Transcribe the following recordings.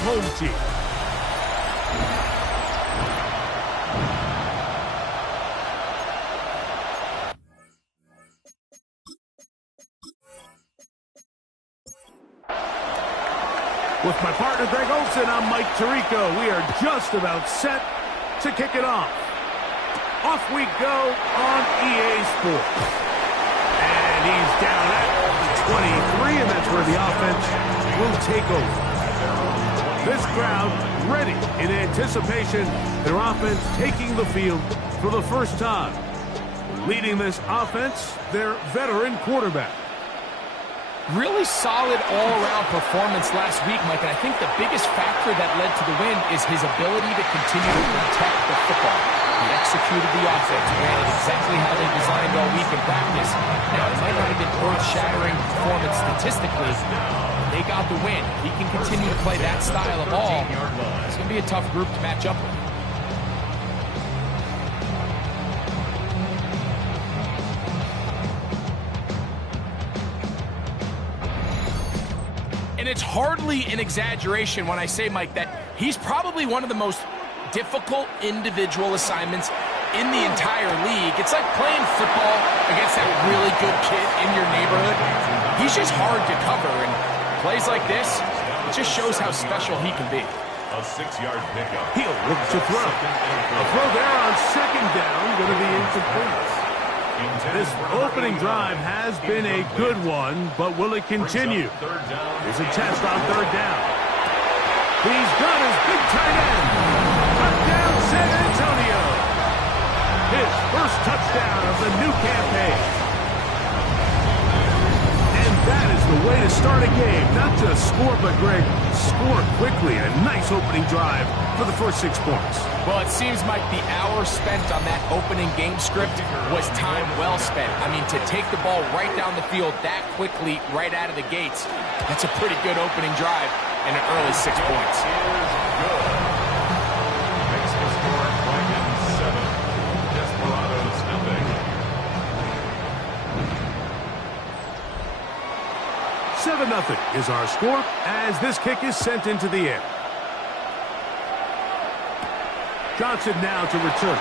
home team. With my partner, Greg Olson, I'm Mike Tirico. We are just about set to kick it off. Off we go on EA Sports. And he's down at the 23, and that's where the offense will take over. This crowd ready in anticipation, their offense taking the field for the first time. Leading this offense, their veteran quarterback. Really solid all-around performance last week, Mike, and I think the biggest factor that led to the win is his ability to continue to protect the football. He executed the offense, ran it exactly how they designed all week in practice. Now, it might not have been earth-shattering performance statistically. They got the win. He can continue to play that style of ball. It's going to be a tough group to match up with. And it's hardly an exaggeration when I say, Mike, that he's probably one of the most difficult individual assignments in the entire league. It's like playing football against that really good kid in your neighborhood. He's just hard to cover, and plays like this, it just shows how special he can be. A 6-yard pickup. He'll look to throw. A throw there on second down, going to be incomplete. This opening drive has been a good one, but will it continue? Here's a test on third down. He's got his big tight end. Touchdown, San Antonio. His first touchdown of the new campaign. And that is the way to start a game. Not just score, but, Greg, score quickly. A nice opening drive for the first 6 points. Well, it seems like the hour spent on that opening game script was time well spent. I mean, to take the ball right down the field that quickly, right out of the gates, that's a pretty good opening drive and an early 6 points. Makes the score 7. Desperados nothing. 7-0 is our score as this kick is sent into the air. Johnson now to return.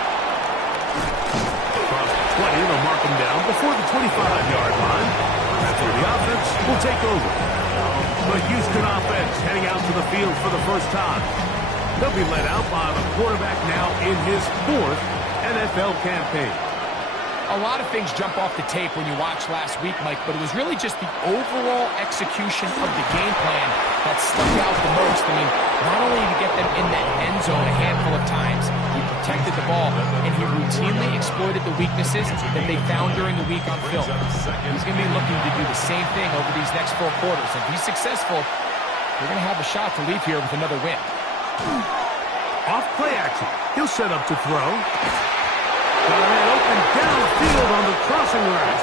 Across the 20, they'll mark him down before the 25-yard line. That's where the offense will take over. The Houston offense heading out to the field for the first time. They'll be led out by the quarterback now in his 4th NFL campaign. A lot of things jump off the tape when you watch last week, Mike, but it was really just the overall execution of the game plan that stuck out the most. I mean, not only did he get them in that end zone a handful of times, he protected the ball, and he routinely exploited the weaknesses that they found during the week on film. He's going to be looking to do the same thing over these next 4 quarters. If he's successful, they're going to have a shot to leave here with another win. Off play action. He'll set up to throw. Got a man open downfield on the crossing route.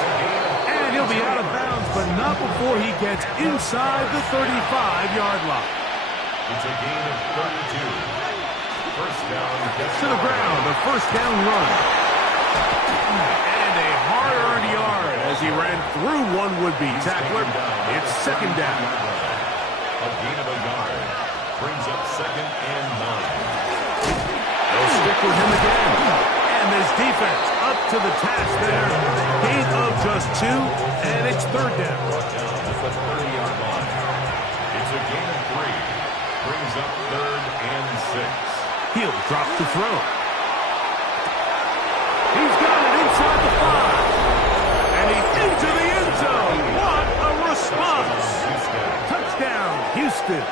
And he'll be out of bounds, but not before he gets inside the 35-yard line. It's a gain of 32. First down. To the ground, a first down run. And a hard-earned yard as he ran through one would-be tackler. It's second down. A gain of a yard. Brings up 2nd and 9. They'll stick with him again. And this defense up to the task there. Gain of just 2, and it's third down. Brought down at the 30-yard line. It's a gain of 3. Brings up 3rd and 6. He'll drop to throw. He's got it inside the 5. And he's into the end zone. What a response. Touchdown, Houston.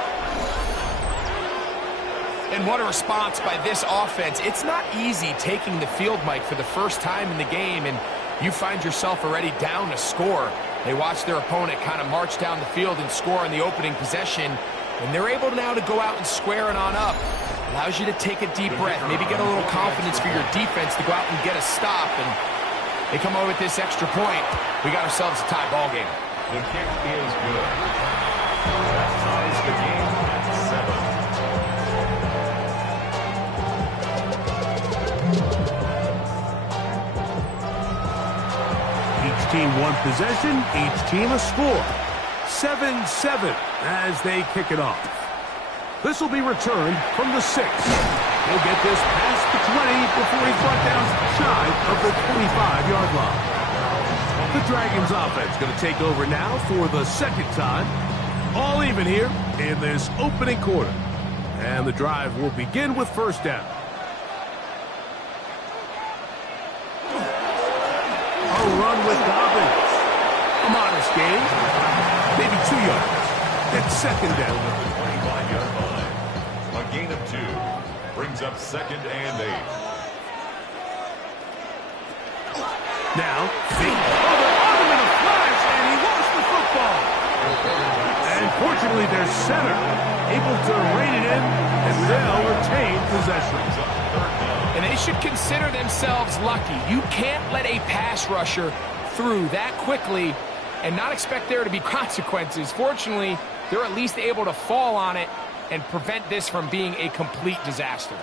And what a response by this offense. It's not easy taking the field, Mike, for the first time in the game, and you find yourself already down to score. They watch their opponent kind of march down the field and score on the opening possession, and they're able now to go out and square it on up. Allows you to take a deep breath, maybe get a little confidence for your defense to go out and get a stop, and they come over with this extra point. We got ourselves a tie ball game. The kick is good. That ties the game at 7. Each team one possession, each team a score. 7-7 as they kick it off. This will be returned from the 6. He'll get this past the 20 before he's brought down shy of the 25-yard line. The Dragons offense going to take over now for the second time. All even here in this opening quarter. And the drive will begin with first down. A run with Dobbins. A modest gain. Maybe 2 yards. It's second down. 25-yard line. A gain of 2. Brings up second and 8. Now, they're on him in a flash, and he lost the football. And fortunately, their center able to rein it in, and they'll retain possession. And they should consider themselves lucky. You can't let a pass rusher through that quickly and not expect there to be consequences. Fortunately, they're at least able to fall on it and prevent this from being a complete disaster.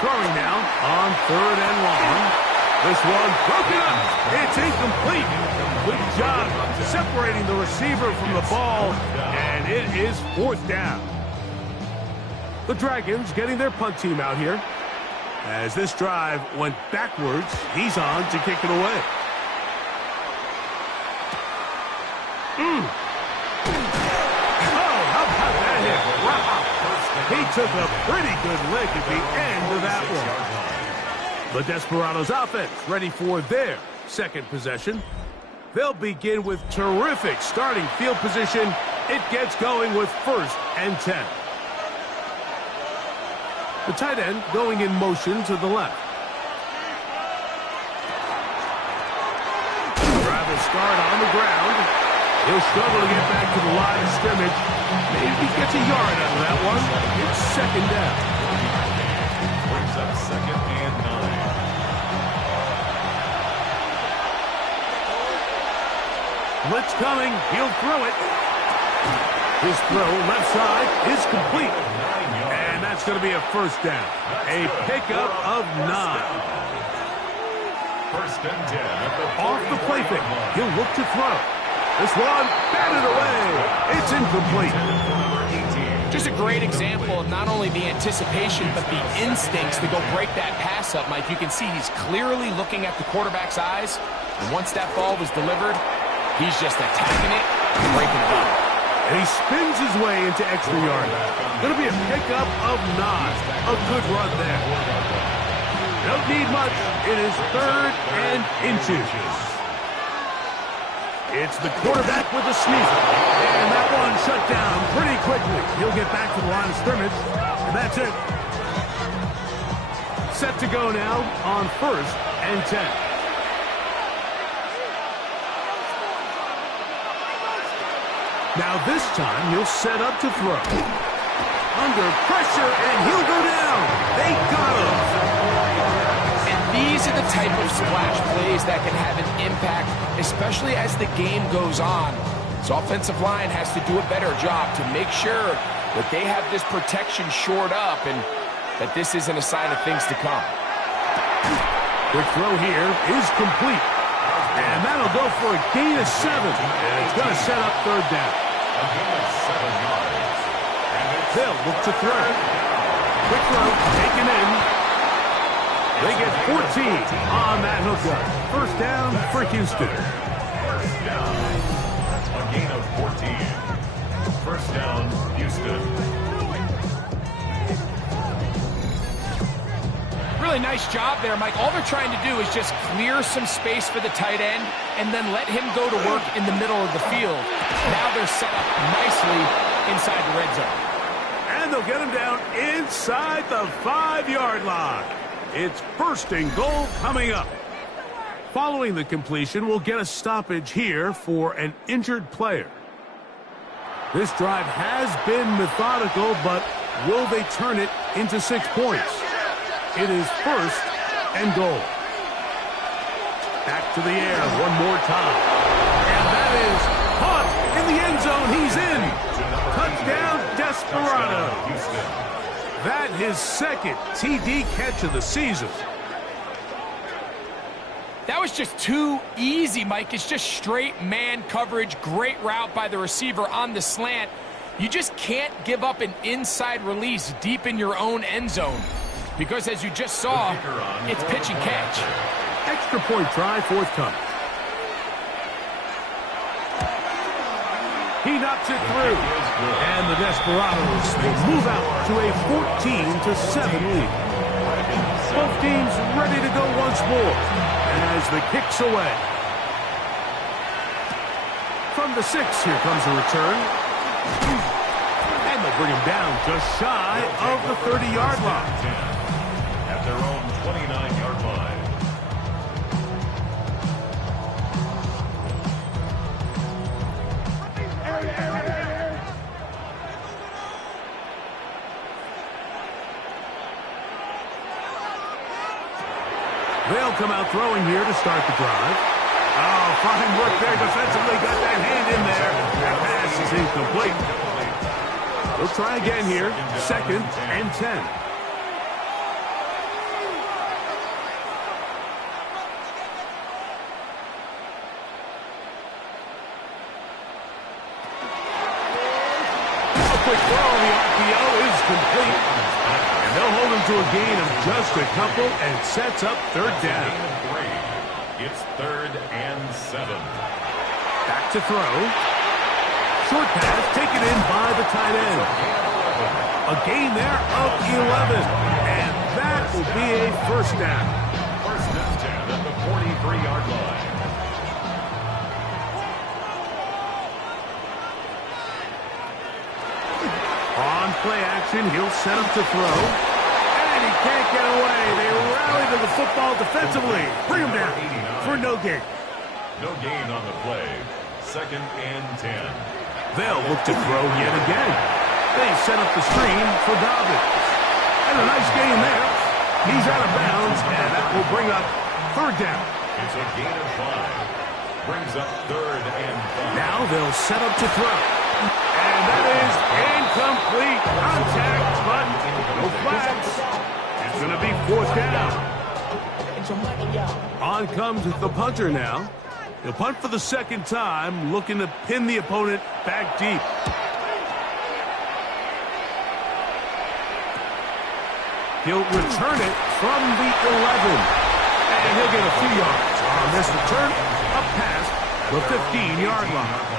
Throwing now on 3rd and long. This one broken up. It's incomplete. Good job separating the receiver from the ball, and it is 4th down. The Dragons getting their punt team out here. As this drive went backwards, he's on to kick it away. Oh, how about that hit? Wow. He took a pretty good lick at the end of that one. The Desperados offense ready for their second possession. They'll begin with terrific starting field position. It gets going with 1st and 10. The tight end going in motion to the left. Travis Scott on the ground. He'll struggle to get back to the line of scrimmage. Maybe gets a yard out of that one. It's second down. Brings up second and 9. Blitz coming. He'll throw it. His throw left side is complete. And that's going to be a first down. A pickup of 9. First and 10 at the Off the play fake. He'll look to throw. This one batted away. It's incomplete. Just a great example of not only the anticipation, but the instincts to go break that pass up, Mike. You can see he's clearly looking at the quarterback's eyes. And once that ball was delivered, he's just attacking it and breaking it up. And he spins his way into extra yardage. Going to be a pickup of 9. A good run there. Don't need much. It is 3rd and inches. It's the quarterback with the sneak. And that one shut down pretty quickly. He'll get back to the line of scrimmage. And that's it. Set to go now on 1st and 10. Now this time he'll set up to throw. Under pressure, and he'll go down. They got him. And these are the type of splash plays that can have an impact, especially as the game goes on. So offensive line has to do a better job to make sure that they have this protection shored up and that this isn't a sign of things to come. Quick throw here is complete. And that'll go for a gain of 7. And it's going to set up 3rd down. A gain of 7 yards. They'll look to throw. Quick throw, taken in. They get 14 on that hookup. First down for Houston. First down. A gain of 14. First down, Houston. Really nice job there, Mike. All they're trying to do is just clear some space for the tight end and then let him go to work in the middle of the field. Now they're set up nicely inside the red zone. And they'll get him down inside the 5-yard line. It's 1st and goal coming up. Following the completion, we'll get a stoppage here for an injured player. This drive has been methodical, but will they turn it into 6 points? It is 1st and goal. Back to the air one more time. And that is caught in the end zone. He's in. Touchdown, Desperados. That his 2nd TD catch of the season. That was just too easy, Mike. It's just straight man coverage. Great route by the receiver on the slant. You just can't give up an inside release deep in your own end zone. Because as you just saw, it's pitch and catch. Extra point try, forthcoming. He knocks it through. And the Desperados will move out to a 14-7 lead. Both teams ready to go once more as the kick's away. From the 6, here comes a return. And they'll bring him down just shy of the 30-yard line. At their own 29-yard line. They'll come out throwing here to start the drive. Oh, fine work there defensively. Got that hand in there. That pass is incomplete. We'll try again here. 2nd and 10. A quick throw on the RPO is complete. And they'll hold him to a gain of just a couple and sets up 3rd down. It's 3rd and 7. Back to throw. Short pass taken in by the tight end. A gain there of 11. And that will be a 1st down. 1st and 10 at the 43-yard line. On play action, he'll set up to throw. And he can't get away. They rally to the football defensively. Bring him down for no gain. No gain on the play. 2nd and 10. They'll look to throw yet again. They set up the screen for Dobbins. And a nice gain there. He's out of bounds, and that will bring up 3rd down. It's a gain of 5. Brings up 3rd and 5. Now they'll set up to throw. And that is incomplete. Contact, but no flags. It's going to be 4th down. On comes the punter now. He'll punt for the 2nd time, looking to pin the opponent back deep. He'll return it from the 11. And he'll get a few yards on this return, up past the 15-yard line.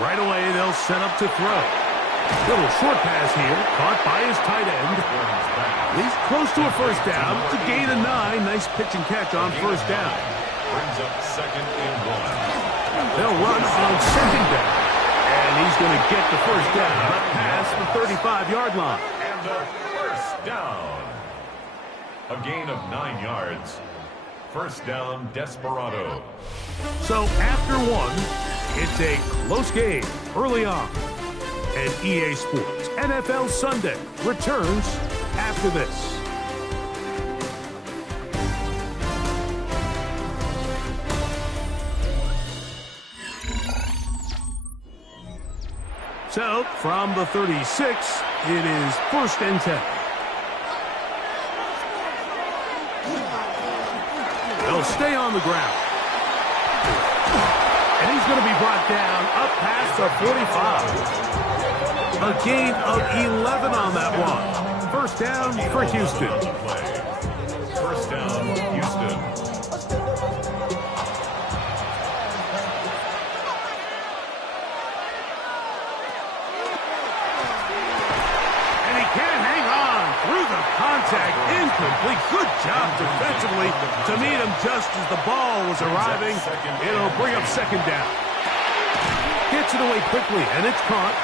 Right away, they'll set up to throw. Little short pass here, caught by his tight end. He's close to a 1st down. It's a gain of 9. Nice pitch and catch on 1st down. Brings up 2nd and 1. They'll run on 2nd down. And he's going to get the 1st down up past the 35-yard line. And a 1st down. A gain of 9 yards. 1st down, Desperado. So after 1, it's a close game early on. And EA Sports NFL Sunday returns after this. So from the 36, it is 1st and 10. They'll stay on the ground. And he's going to be brought down up past the 45. A gain of 11 on that one. 1st down for Houston. 1st down, Houston. And he can't hang on through the contact. Incomplete. Good job defensively to meet him just as the ball was arriving. It'll bring up 2nd down. Gets it away quickly, and it's caught.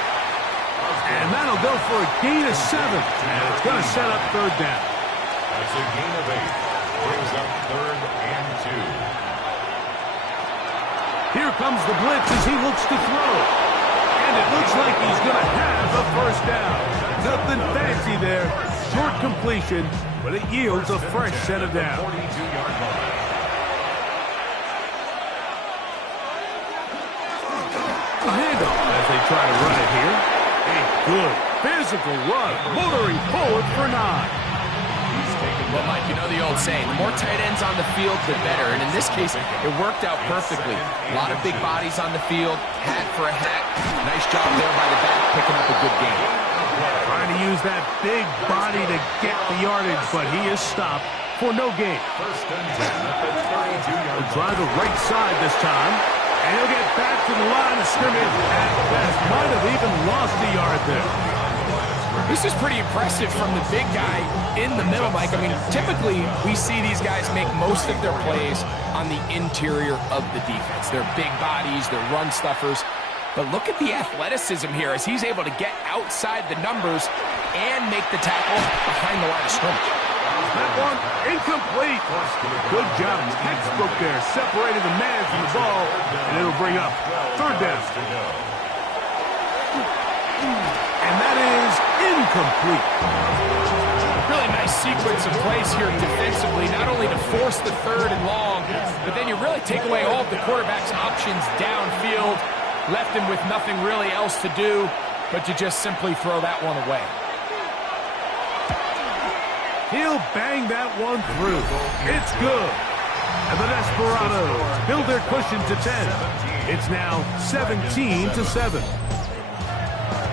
And that'll go for a gain of 7. And it's going to set up 3rd down. That's a gain of 8. Brings up 3rd and 2. Here comes the blitz as he looks to throw. And it looks like he's going to have a 1st down. Nothing fancy there. Short completion, but it yields a fresh set of downs. 42-yard line. A handoff as they try to run it here. A good physical run, motoring forward for 9. Well, Mike, you know the old saying, the more tight ends on the field, the better. And in this case, it worked out perfectly. A lot of big bodies on the field, hat for a hat. Nice job there by the back, picking up a good game. Trying to use that big body to get the yardage, but he is stopped for no gain. First and 10 at the 32-yard He'll try the right side this time, and he'll get back to the line of scrimmage at best. Might have even lost a yard there. This is pretty impressive from the big guy in the middle, Mike. I mean, typically we see these guys make most of their plays on the interior of the defense. They're big bodies, they're run stuffers. But look at the athleticism here as he's able to get outside the numbers and make the tackle behind the line of scrimmage. That one incomplete. Good job. Textbook there, separating the man from the ball, and it'll bring up third down. And that is incomplete. Really nice sequence of plays here defensively, not only to force the third and long, but then you really take away all of the quarterback's options downfield, left him with nothing really else to do but to just simply throw that one away. He'll bang that one through. It's good. And the Desperados build their cushion to 10. It's now 17-7.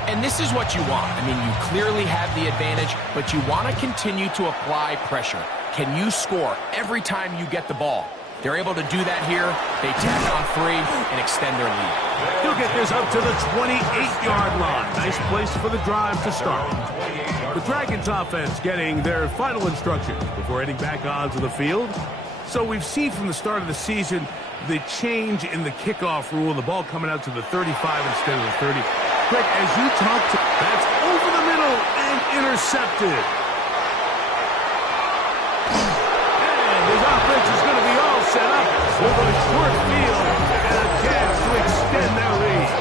And this is what you want. I mean, you clearly have the advantage, but you want to continue to apply pressure. Can you score every time you get the ball? They're able to do that here. They tack on 3 and extend their lead. He'll get this up to the 28-yard line. Nice place for the drive to start. The Dragons offense getting their final instructions before heading back onto the field. So we've seen from the start of the season the change in the kickoff rule, the ball coming out to the 35 instead of the 30. Greg, as you talked to, that's over the middle and intercepted. And his offense is going to be all set up with a short field and a chance to extend their lead.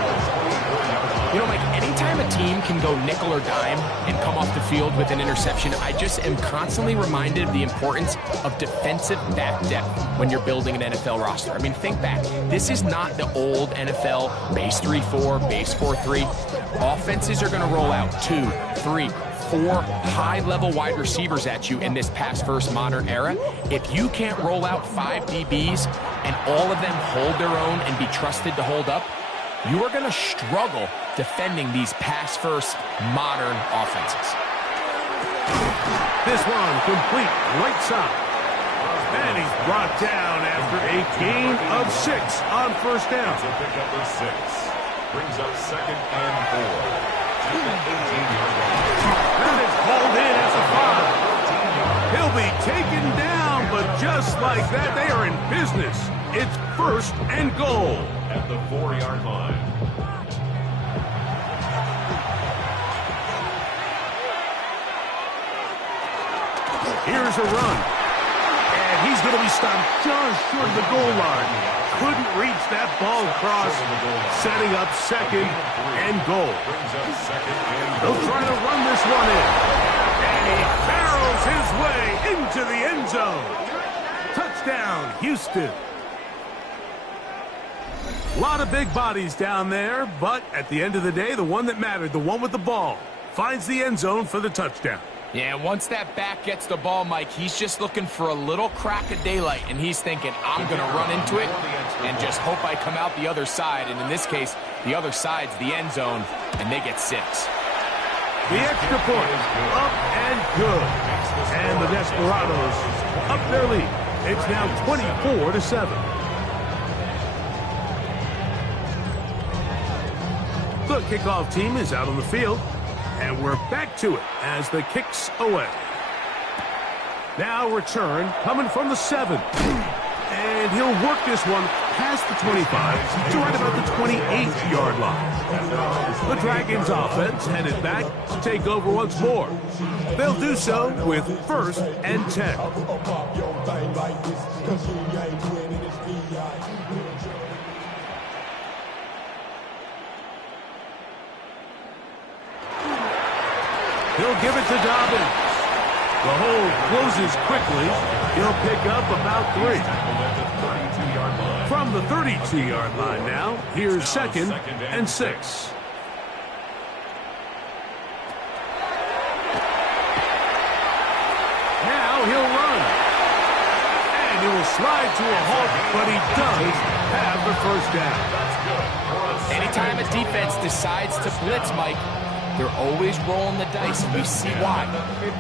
You know, Mike, anytime a team can go nickel or dime and come off the field with an interception, I just am constantly reminded of the importance of defensive back depth when you're building an NFL roster. I mean, think back. This is not the old NFL base 3-4, base 4-3. Offenses are going to roll out 2, 3, 4 high-level wide receivers at you in this pass-first modern era. If you can't roll out 5 DBs and all of them hold their own and be trusted to hold up, you are going to struggle defending these pass-first modern offenses. This one complete right side. And he's brought down after a gain of 6 on first down. To pick up the 6. Brings up second and 4. That is hauled in as a 5. He'll be taken down, but just like that, they are in business. It's first and goal. At the 4-yard line. Here's a run. And he's going to be stopped just short of the goal line. Couldn't reach that ball across, setting up second and goal. They'll try to run this one in. And he barrels his way into the end zone. Touchdown, Houston. A lot of big bodies down there, but at the end of the day, the one that mattered, the one with the ball, finds the end zone for the touchdown. Yeah, once that back gets the ball, Mike, he's just looking for a little crack of daylight, and he's thinking, I'm going to run into it and just hope I come out the other side. And in this case, the other side's the end zone, and they get 6. The extra point, up and good. And the Desperados up their lead. It's now 24-7. The kickoff team is out on the field, and we're back to it as the kick's away. Now return coming from the 7. And he'll work this one past the 25 to right about the 28-yard line. The Dragons offense headed back to take over once more. They'll do so with first and 10. He'll give it to Dobbins. The hole closes quickly. He'll pick up about 3. From the 32-yard line now, here's second and 6. slide to a halt, but he does have the first down. Anytime a defense decides to blitz, Mike, they're always rolling the dice, and you see why.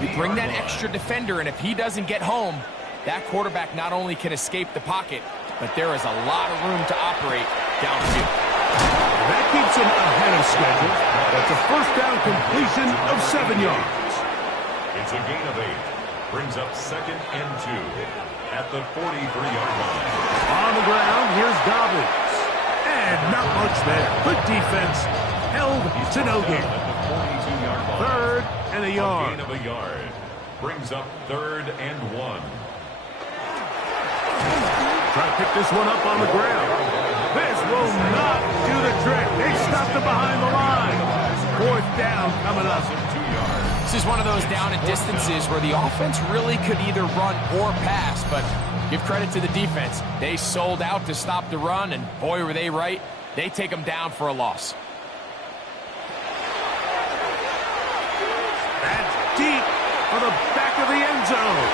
You bring that extra defender, and if he doesn't get home, that quarterback not only can escape the pocket, but there is a lot of room to operate downfield. That keeps him ahead of schedule. That's a first down completion of 7 yards. It's a gain of 8. Brings up 2nd and 2 at the 43-yard line. On the ground, here's Dobbins. And not much there. Good defense. Held to no gain. 3rd and a yard. A gain of a yard. Brings up 3rd and 1. Try to pick this one up on the ground. This will not do the trick. They stopped it behind the line. 4th down coming up. This is one of those down and distances where the offense really could either run or pass, but give credit to the defense. They sold out to stop the run, and boy, were they right. They take them down for a loss. That's deep for the back of the end zone.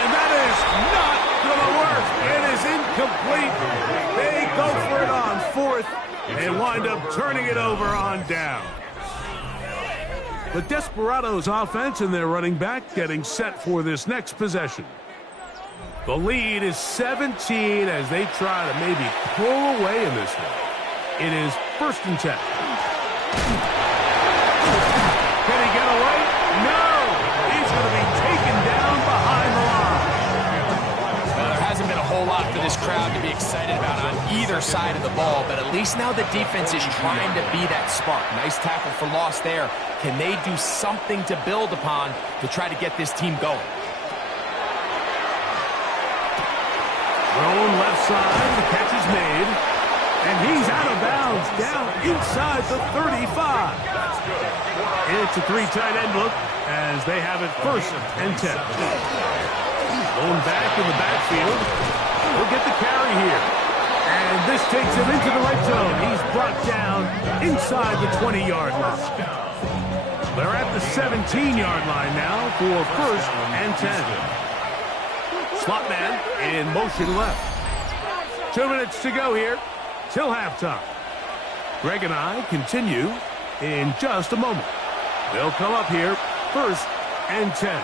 And that is not going to work. It is incomplete. They go for it on 4th and wind up turning it over on down. The Desperados offense and their running back getting set for this next possession. The lead is 17 as they try to maybe pull away in this one. It is 1st and 10. Can he get away? No! He's going to be taken down behind the line. Well, there hasn't been a whole lot for this crowd to be excited about on either side of the ball, but at least now the defense is trying to be that spark. Nice tackle for loss there. Can they do something to build upon to try to get this team going? Thrown left side, the catch is made, and he's out of bounds down inside the 35. It's a 3 tight end look as they have it 1st and 10. Going back in the backfield. He'll get the carry here. And this takes him into the red zone. He's brought down inside the 20-yard line. They're at the 17-yard line now for 1st and 10. Slot man in motion left. 2 minutes to go here till halftime. Greg and I continue in just a moment. They'll come up here 1st and 10.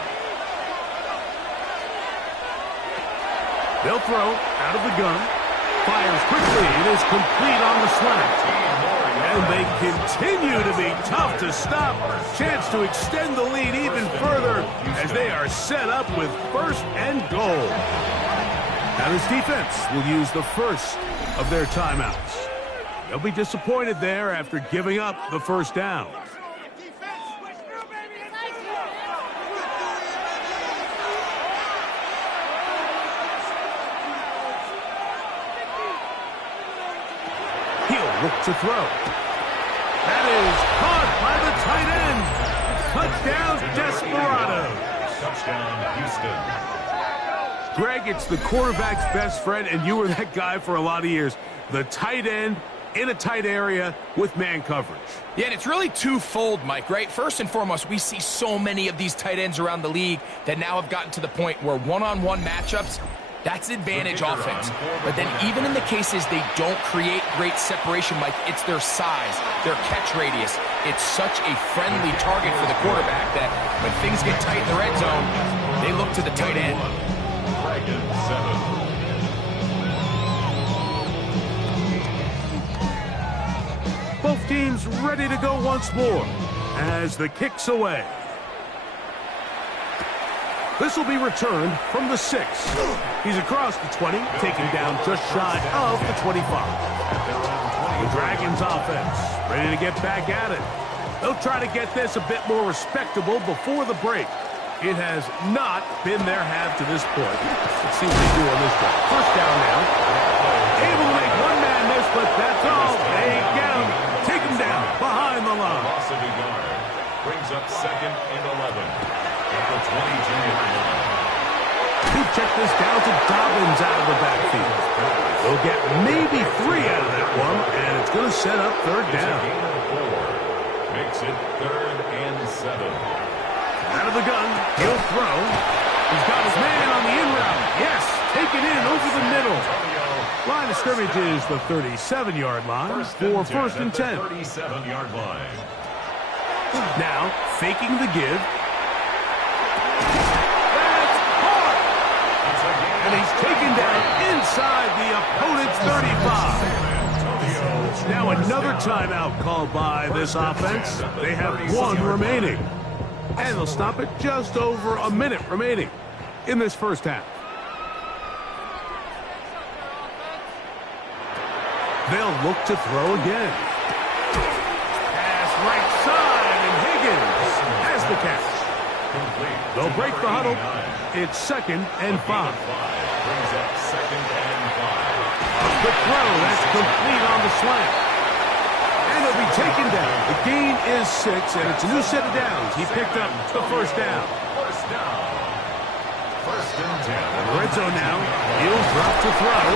They'll throw out of the gun. Fires quickly. It is complete on the slant. And they continue to be tough to stop. Chance to extend the lead even further as they are set up with 1st and goal. Now this defense will use the first of their timeouts. They'll be disappointed there after giving up the 1st down. He'll look to throw. That is caught by the tight end. Touchdown, Desperados. Touchdown, Houston. Greg, it's the quarterback's best friend, and you were that guy for a lot of years. The tight end in a tight area with man coverage. Yeah, and it's really twofold, Mike, right? First and foremost, we see so many of these tight ends around the league that now have gotten to the point where one-on-one matchups, that's advantage offense. But then even in the cases they don't create great separation, Mike, it's their size, their catch radius. It's such a friendly target for the quarterback that when things get tight in the red zone, they look to the tight end. Both teams ready to go once more as the kick's away. This will be returned from the 6. He's across the 20, taken down just shy of the 25. The Dragons offense ready to get back at it. They'll try to get this a bit more respectable before the break. It has not been their half to this point. Let's see what they do on this one. 1st down now. Able to make one man miss, but that's all. They get him. Take him down behind the line. Loss of a yard. Brings up 2nd and 11. At the 22-yard line. He check this down to Dobbins out of the backfield. They'll get maybe 3 out of that one, and it's going to set up 3rd down. It's a gain of 4. Makes it 3rd and 7. Out of the gun, he'll throw. He's got his man on the in route. Yes, taken in over the middle. Line of scrimmage is the 37-yard line for first and 10. 37-yard line. Now, faking the give. That's hard. And he's taken down inside the opponent's 35. Now another timeout called by this offense. They have one remaining. And they'll stop it just over a minute remaining in this first half. They'll look to throw again. Pass right side, and Higgins has the catch. They'll break the huddle. It's 2nd and 5. Brings up 2nd and 5. A quick throw. That's complete on the slant. And it'll be taken down. The gain is 6, and it's a new set of downs. He picked up the first down. First down. First and 10. Red zone now. He'll drop to throw.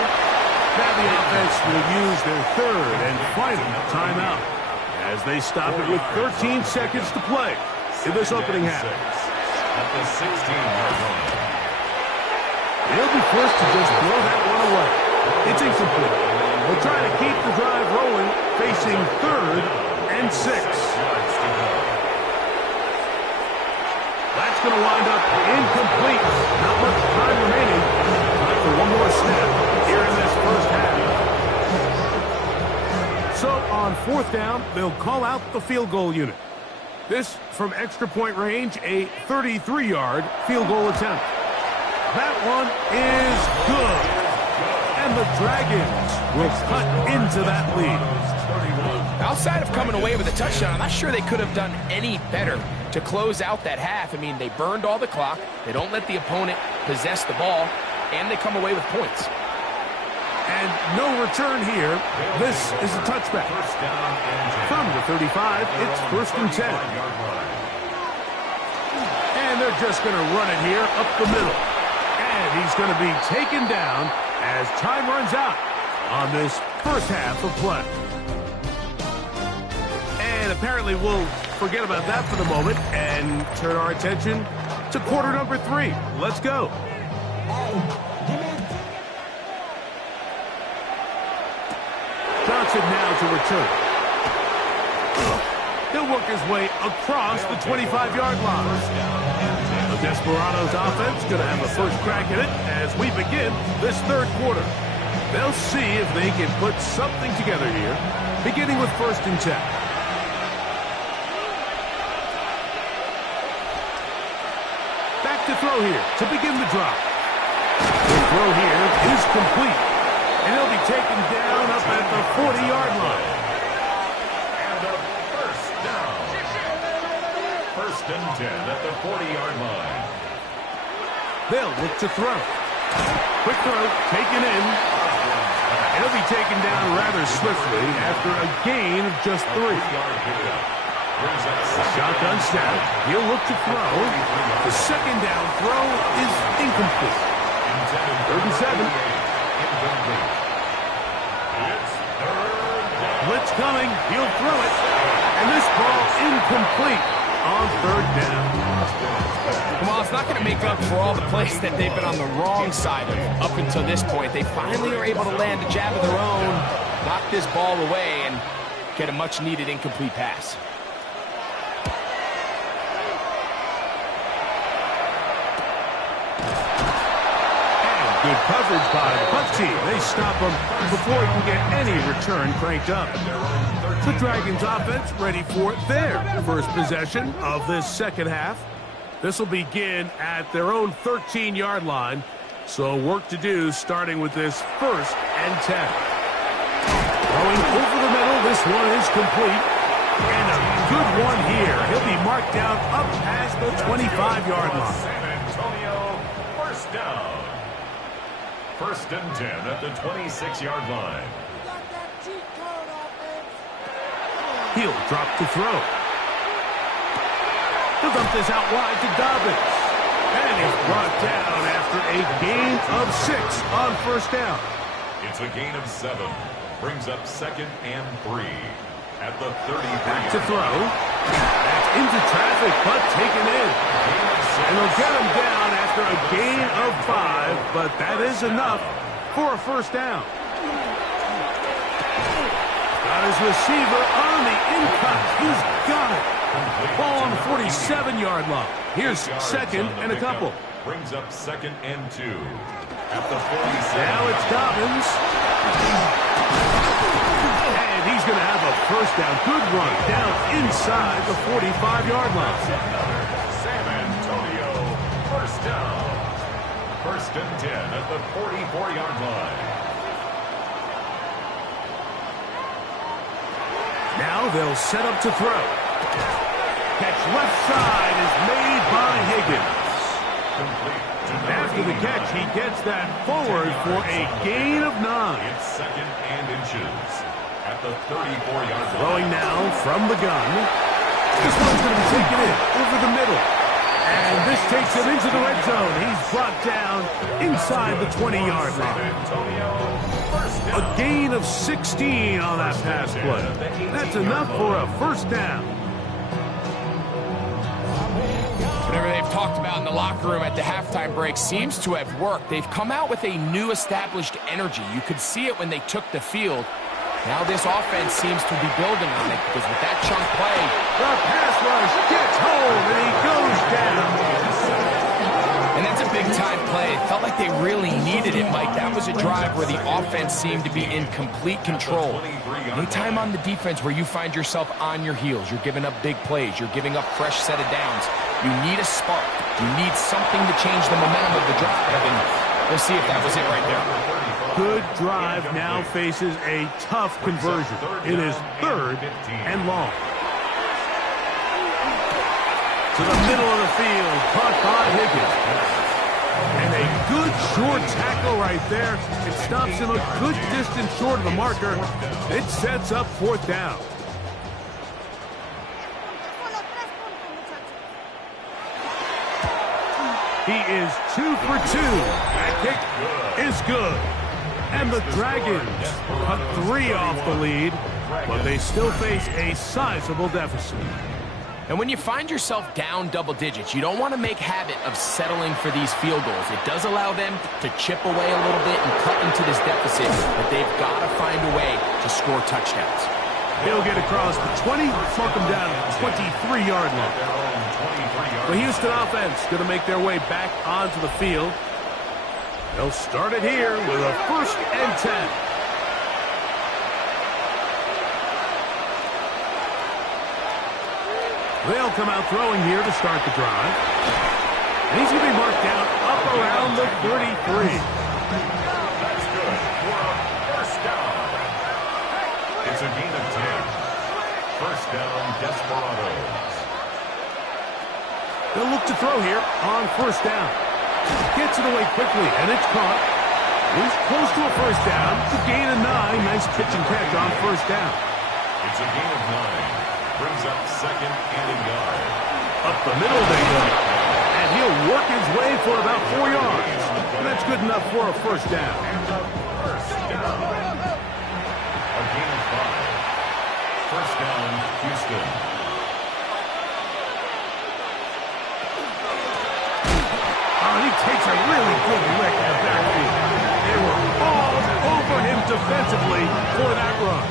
Now the offense will use their third and final timeout as they stop it with 13 seconds to play in this opening half. At the 16-yard line. He'll be forced to just throw that one away. It's incomplete. We'll try to keep the drive rolling, facing 3rd and 6. That's going to wind up incomplete. Not much time remaining. Time for one more snap here in this first half. So on 4th down, they'll call out the field goal unit. This from extra point range, a 33-yard field goal attempt. That one is good. And the Dragons will cut into that lead. Outside of coming away with a touchdown, I'm not sure they could have done any better to close out that half. I mean, they burned all the clock. They don't let the opponent possess the ball, and they come away with points. And no return here. This is a touchback. From the 35, it's 1st and 10. And they're just going to run it here up the middle. And he's going to be taken down as time runs out on this first half of play. And apparently we'll forget about that for the moment and turn our attention to quarter number 3. Let's go. Johnson now to return. He'll work his way across the 25-yard line. The Desperados offense going to have a first crack at it as we begin this 3rd quarter. They'll see if they can put something together here, beginning with 1st and 10. Back to throw here to begin the drive. The throw here is complete. And he'll be taken down up at the 40-yard line. And a first down. 1st and 10 at the 40-yard line. They'll look to throw. Quick throw, taken in. He'll be taken down rather swiftly after a gain of just 3. The shotgun snap. He'll look to throw. The 2nd down throw is incomplete. 3rd and 7. Blitz coming. He'll throw it. And this ball incomplete on 3rd down. Well, it's not going to make up for all the plays that they've been on the wrong side of up until this point. They finally are able to land a jab of their own, knock this ball away, and get a much-needed incomplete pass. Good coverage by the punt team. They stop him before he can get any return cranked up. The Dragons offense ready for their first possession of this second half. This will begin at their own 13-yard line. So work to do starting with this 1st and 10. Going over the middle, this one is complete. And a good one here. He'll be marked down up past the 25-yard line. San Antonio, first down. 1st and 10 at the 26-yard line. He'll drop to throw. He'll dump this out wide to Dobbins. And he's brought down after a gain of 6 on 1st down. It's a gain of 7. Brings up 2nd and 3 at the 33. Back to throw. That's into traffic, but taken in. And they'll get him down at after a gain of 5, but that is enough for a first down. Got his receiver on the in-cut. He's got it. Ball on the 47-yard line. Here's second and a couple. Brings up 2nd and 2. At the 47. Now it's Dobbins. And he's going to have a first down. Good run down inside the 45-yard line. San Antonio, first down. 1st and 10 at the 44-yard line. Now they'll set up to throw. Catch left side is made by Higgins. After the catch, he gets that forward for a gain of 9. It's 2nd and inches at the 34-yard line. Throwing now from the gun. This one's going to be taken in over the middle. And this takes him into the red zone. He's brought down inside the 20-yard line. A gain of 16 on that pass play. That's enough for a first down. Whatever they've talked about in the locker room at the halftime break seems to have worked. They've come out with a new established energy. You could see it when they took the field. Now this offense seems to be building on it because with that chunk play, the pass rush gets home and he goes down. And that's a big-time play. It felt like they really needed it, Mike. That was a drive where the offense seemed to be in complete control. Anytime on the defense where you find yourself on your heels, you're giving up big plays, you're giving up fresh set of downs, you need a spark. You need something to change the momentum of the drive, and we'll see if that was it right there. Good drive now faces a tough conversion. It is 3rd and long. To the middle of the field, caught by Higgins. And a good short tackle right there. It stops him a good distance short of the marker. It sets up 4th down. He is 2 for 2. That kick is good. And the Dragons cut 3 off the lead, but they still face a sizable deficit. And when you find yourself down double digits, you don't want to make habit of settling for these field goals. It does allow them to chip away a little bit and cut into this deficit, but they've got to find a way to score touchdowns. He'll get across the 20, mark him down at the 23-yard line. The Houston offense going to make their way back onto the field. They'll start it here with a 1st and 10. They'll come out throwing here to start the drive. And he's going to be marked down up around the 33. That's good for a first down. It's a gain of 10. First down, Desperados. They'll look to throw here on 1st down. Gets it away quickly, and it's caught. He's close to a first down. It's a gain of 9. Nice pitch and catch on 1st down. It's a gain of 9. Brings up 2nd and a yard. Up the middle they go. And he'll work his way for about 4 yards. And that's good enough for a first down. First down. A gain of 5. First down, Houston. Oh, he takes a really good lick in the backfield. They were all over him defensively for that run.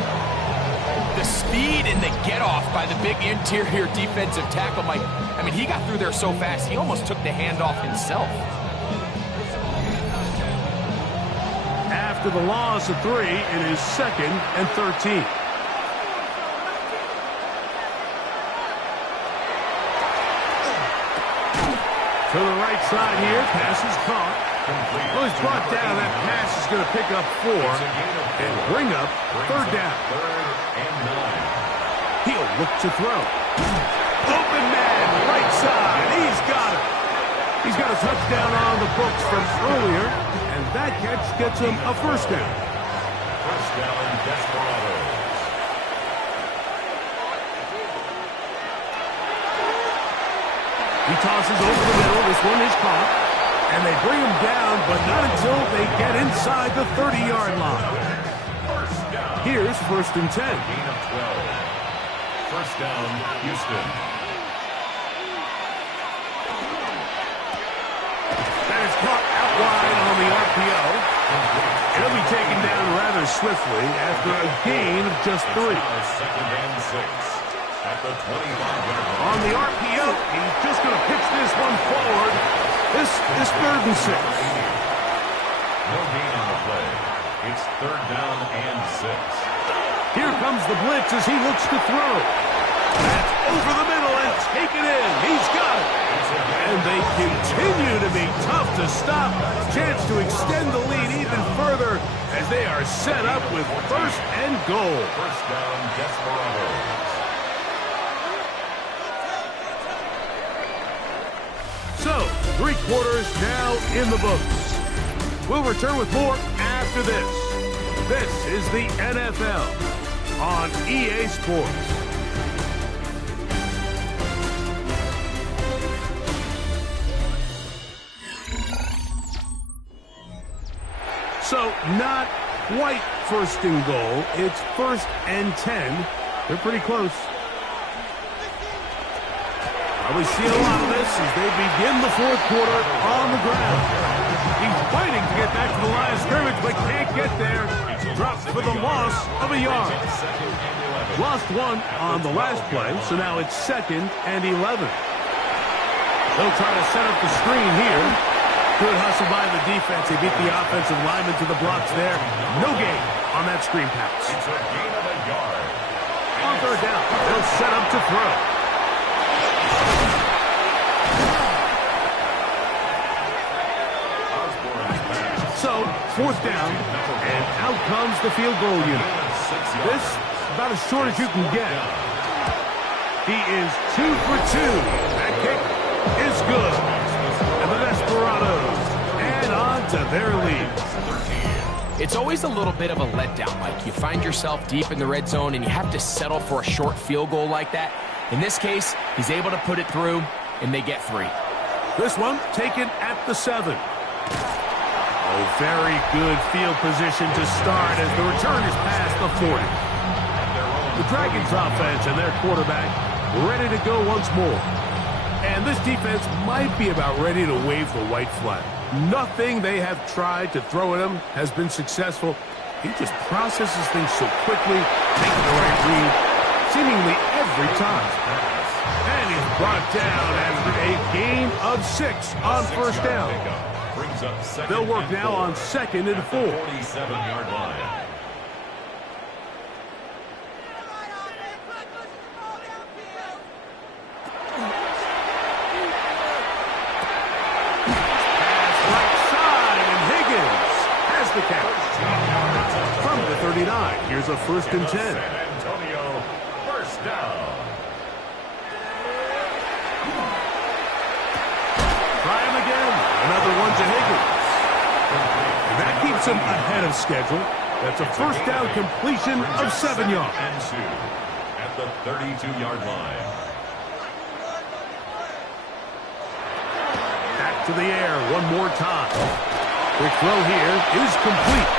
The speed and the get-off by the big interior defensive tackle, Mike. I mean, he got through there so fast, he almost took the handoff himself. After the loss of 3, it is 2nd and 13. To the right side here, pass is caught. Well, he's brought down. That pass is going to pick up 4 and bring up 3rd down. 3rd and 9. He'll look to throw. Open man, right side. He's got it. He's got a touchdown on the books from earlier, and that catch gets him a first down. First down, Desperados. He tosses over the middle. This one is caught. And they bring him down, but not until they get inside the 30-yard line. Here's 1st and 10. Gain of 12. First down, Houston. swiftly after a gain of just 3. Second and 6 at the 25-yard line. On the RPO, he's just going to pitch this one forward. This is 3rd and 6. No gain on the play. It's 3rd down and 6. Here comes the blitz as he looks to throw. That's over the middle and taken in. He's got it. And they continue to be tough to stop. Chance to extend the lead even further as they are set up with 1st and goal. First down, Desperados. So, 3 quarters now in the books. We'll return with more after this. This is the NFL on EA Sports. So, not quite 1st and goal. It's 1st and 10. They're pretty close. Probably see a lot of this as they begin the 4th quarter on the ground. He's fighting to get back to the line of scrimmage, but can't get there. Drops for the loss of a yard. Lost 1 on the last play, so now it's 2nd and 11. They'll try to set up the screen here. Good hustle by the defense. They beat the offensive lineman to the blocks there. No gain on that screen pass. It's a gain of a yard. On 3rd down, they'll set up to throw. So, 4th down, and out comes the field goal unit. This, about as short as you can get. He is 2 for 2. That kick is good. And the Desperados add on to their lead. It's always a little bit of a letdown, Mike. You find yourself deep in the red zone, and you have to settle for a short field goal like that. In this case, he's able to put it through, and they get 3. This one taken at the 7. Oh, very good field position to start as the return is past the 40. The Dragons offense and their quarterback ready to go once more. And this defense might be about ready to wave the white flag. Nothing they have tried to throw at him has been successful. He just processes things so quickly, making the right read, seemingly every time. And he's brought down after a gain of 6 on 1st down. They'll work now on 2nd and 4. 47-yard line. The catch. From the 39, here's a 1st and 10. San Antonio, 1st down. Try him again. Another one to Higgins. And that keeps him ahead of schedule. That's a 1st down completion of 7 yards. And 2 at the 32-yard line. Back to the air one more time. Quick throw here is complete.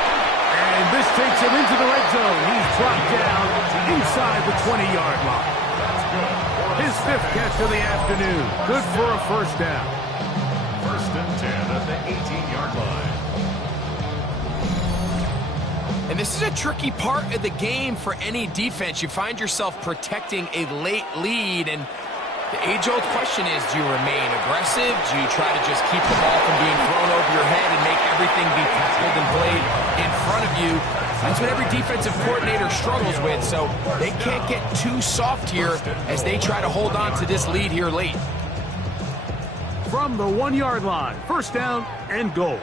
And this takes him into the red zone. He's dropped down inside the 20-yard line. His 5th catch of the afternoon. Good for a 1st down. 1st and 10 at the 18-yard line. And this is a tricky part of the game for any defense. You find yourself protecting a late lead, and the age-old question is, do you remain aggressive? Do you try to just keep the ball from being thrown over your head and make everything be tackled and played in front of you? That's what every defensive coordinator struggles with, so they can't get too soft here as they try to hold on to this lead here late. From the 1-yard line, 1st down and goal.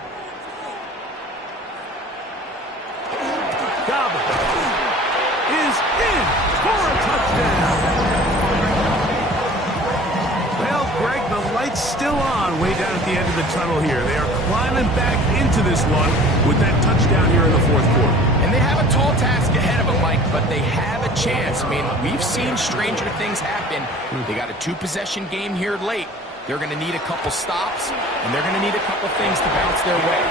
Dobbins is in for a touchdown. Greg, the light's still on way down at the end of the tunnel here. They are climbing back into this one with that touchdown here in the 4th quarter. And they have a tall task ahead of them, Mike, but they have a chance. I mean, we've seen stranger things happen. They got a 2-possession game here late. They're going to need a couple stops, and they're going to need a couple things to bounce their way.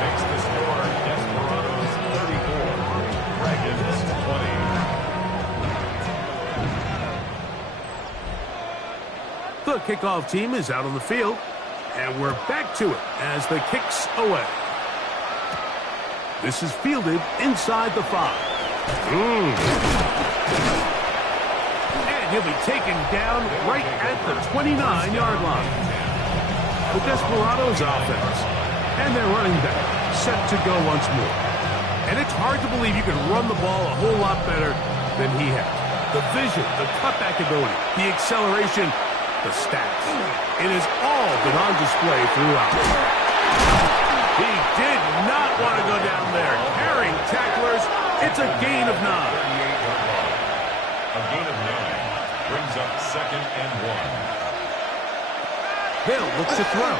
Makes the score Desperados 34, Dragons 20. The kickoff team is out on the field, and we're back to it as the kick's away. This is fielded inside the 5. And he'll be taken down right at the 29-yard line. The Desperados offense and their running back set to go once more. And it's hard to believe you can run the ball a whole lot better than he has. The vision, the cutback ability, the acceleration, the stats. It has all been on display throughout. He did not want to go down there. Carrying tacklers, it's a gain of 9. A gain of 9 brings up 2nd and 1. Hill looks to throw.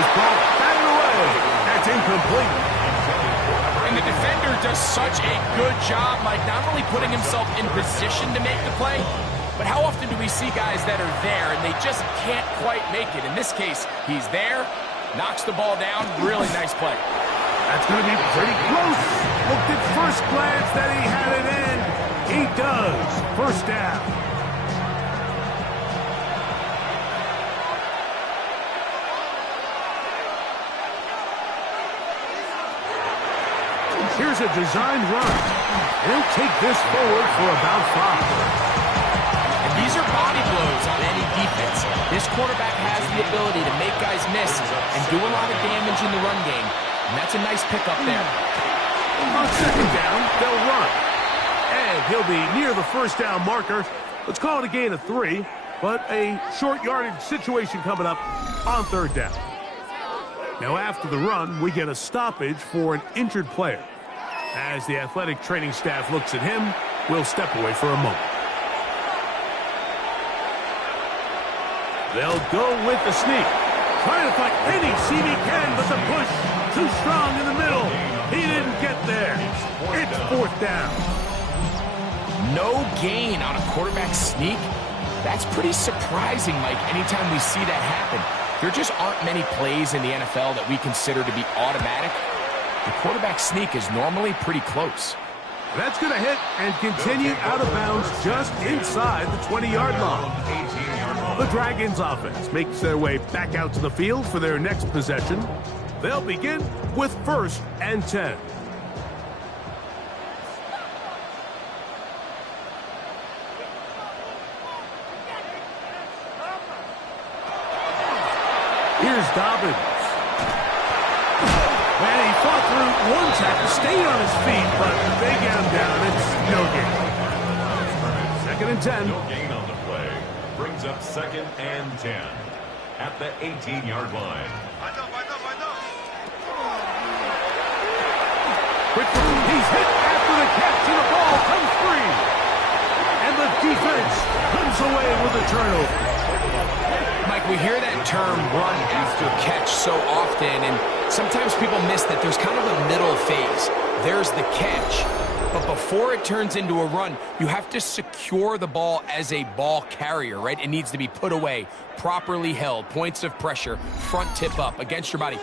His ball batted away. That's incomplete. And the defender does such a good job, Mike, not only putting himself in position to make the play, but how often do we see guys that are there and they just can't quite make it? In this case, he's there, knocks the ball down, really nice play. That's going to be pretty close. Looked at first glance that he had it in. He does. First down. Here's a designed run. He'll take this forward for about 5. And these are body blows on any defense. This quarterback has the ability to make guys miss and do a lot of damage in the run game. And that's a nice pickup there. On 2nd down, they'll run. And he'll be near the first down marker. Let's call it a gain of 3, but a short yardage situation coming up on 3rd down. Now after the run, we get a stoppage for an injured player. As the athletic training staff looks at him, we'll step away for a moment. They'll go with the sneak. Trying to find any seam he can, but the push too strong in the middle. He didn't get there. It's 4th down. No gain on a quarterback sneak. That's pretty surprising, Mike, anytime we see that happen. There just aren't many plays in the NFL that we consider to be automatic. The quarterback sneak is normally pretty close. That's going to hit and continue out of bounds just inside the 20-yard line. The Dragons offense makes their way back out to the field for their next possession. They'll begin with 1st and 10. Here's Dobbins. And he fought through one tackle, stayed on his feet, but they get him down. It's no gain. 2nd and 10. No gain on the play. Brings up 2nd and 10 at the 18-yard line. He's hit after the catch, and the ball comes free. And the defense comes away with a turnover. Mike, we hear that term run after catch so often, and sometimes people miss that there's kind of a middle phase. There's the catch, but before it turns into a run, you have to secure the ball as a ball carrier, right? It needs to be put away, properly held, points of pressure, front tip up against your body.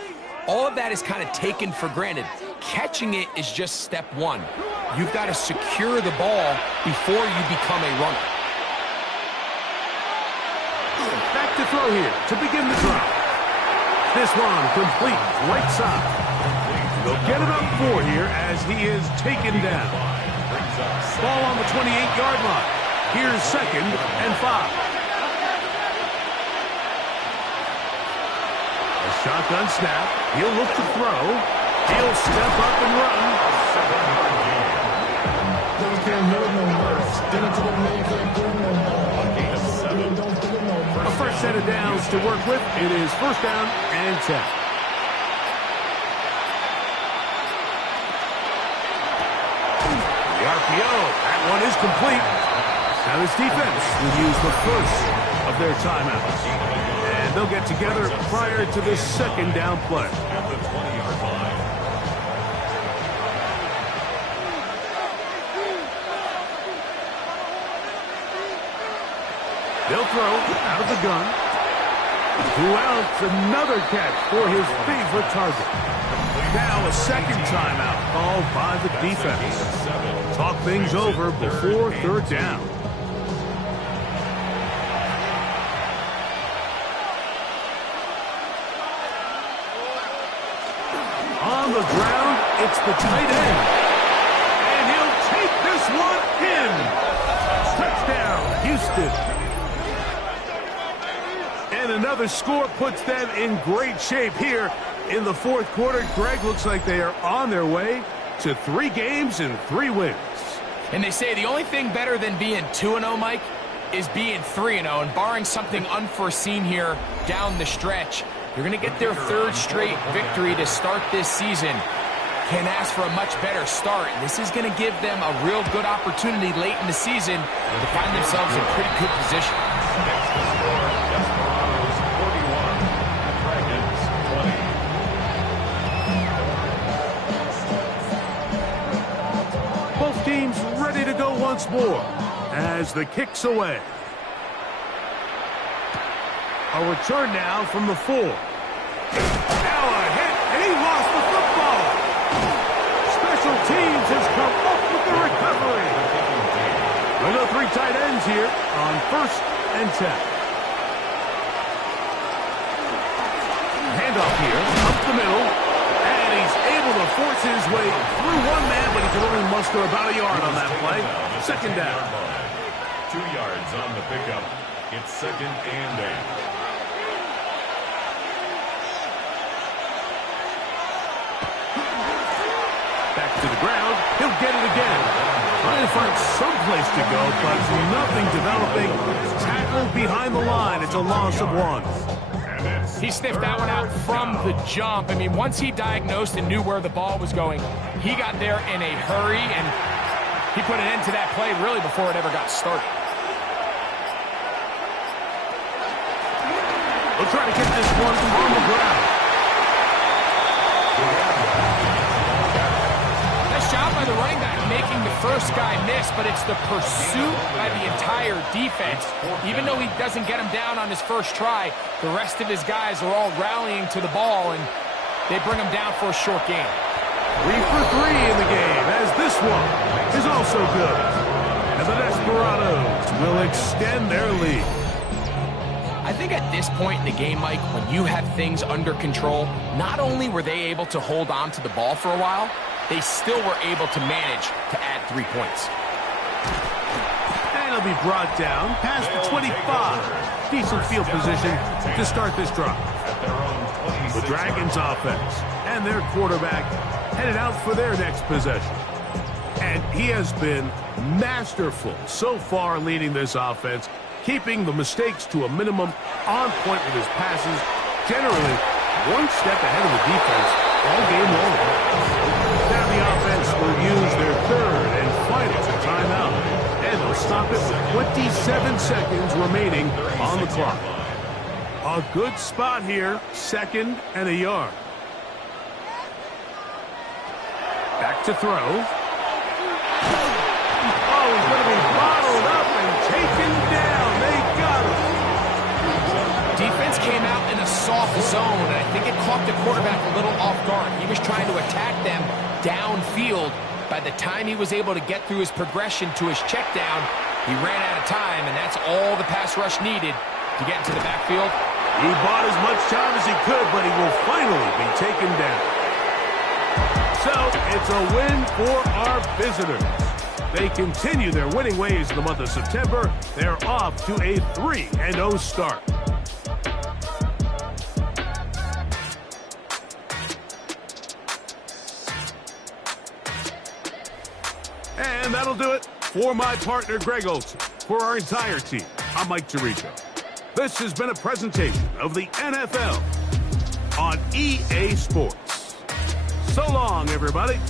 All of that is kind of taken for granted. Catching it is just step 1. You've got to secure the ball before you become a runner. Back to throw here to begin the drive. This one complete right side. They'll get it up 4 here as he is taken down. Ball on the 28-yard line. Here's 2nd and 5. A shotgun snap. He'll look to throw. He'll step up and run. A fresh set of downs to work with. It is 1st down and 10. The RPO. That one is complete. Now this defense will use the first of their timeouts. And they'll get together prior to this 2nd down play. At the 20-yard line. They'll throw out of the gun. Who else? Another catch for his favorite target. Now a 2nd timeout called by the defense. Talk things over before 3rd down. On the ground. it's the tight end. And he'll take this one in. Touchdown, Houston. And another score puts them in great shape here in the fourth quarter. Greg, looks like they are on their way to 3 games and 3 wins. And they say the only thing better than being 2-0, Mike, is being 3-0. And barring something unforeseen here down the stretch, you're going to get their 3rd straight victory to start this season. Can't ask for a much better start. This is going to give them a real good opportunity late in the season to find themselves in pretty good position. Next to score, Desperados 41, Dragons 20. Both teams ready to go once more as the kick's away. A return now from the 4. Now a hit, and he lost the football. Special teams has come up with the recovery. We'll go 3 tight ends here on 1st and 10. Handoff here, up the middle, and he's able to force his way through one man, but he can only muster about a yard on that play. 2nd down. 2 yards on the pickup. It's 2nd and 8. Back to the ground. He'll get it again. Trying to find some place to go, but nothing developing. Tackled behind the line. It's a loss of 1. He sniffed that one out from the jump. I mean, once he diagnosed and knew where the ball was going, he got there in a hurry, and he put an end to that play really before it ever got started. We'll try to get this one on the ground. Nice job by the running back making the first guy miss, but it's the pursuit by the entire defense. Even though he doesn't get him down on his first try, the rest of his guys are all rallying to the ball, and they bring him down for a short game. 3 for 3 in the game, as this one is also good. And the Desperados will extend their lead. I think at this point in the game, Mike, when you have things under control, not only were they able to hold on to the ball for a while, they still were able to manage to add 3 points. And he'll be brought down past the 25. Decent field position to start this drive. The Dragons offense and their quarterback headed out for their next possession. And he has been masterful so far leading this offense, keeping the mistakes to a minimum, on point with his passes, generally 1 step ahead of the defense all game long. Now the offense will use their 3rd and final timeout, and they'll stop it with 27 seconds remaining on the clock. A good spot here, 2nd and a yard. Back to throw. Oh, he's going to be bottled up and taken down. They got him. Defense came out in a soft zone, and I think it caught the quarterback a little off guard. He was trying to attack them downfield. By the time he was able to get through his progression to his check down, he ran out of time, and that's all the pass rush needed to get into the backfield. He bought as much time as he could, but he will finally be taken down. So it's a win for our visitors. They continue their winning ways in the month of September. They're off to a 3-0 start. And that'll do it for my partner, Greg Olson. For our entire team, I'm Mike Tirico. This has been a presentation of the NFL on EA Sports. So long, everybody.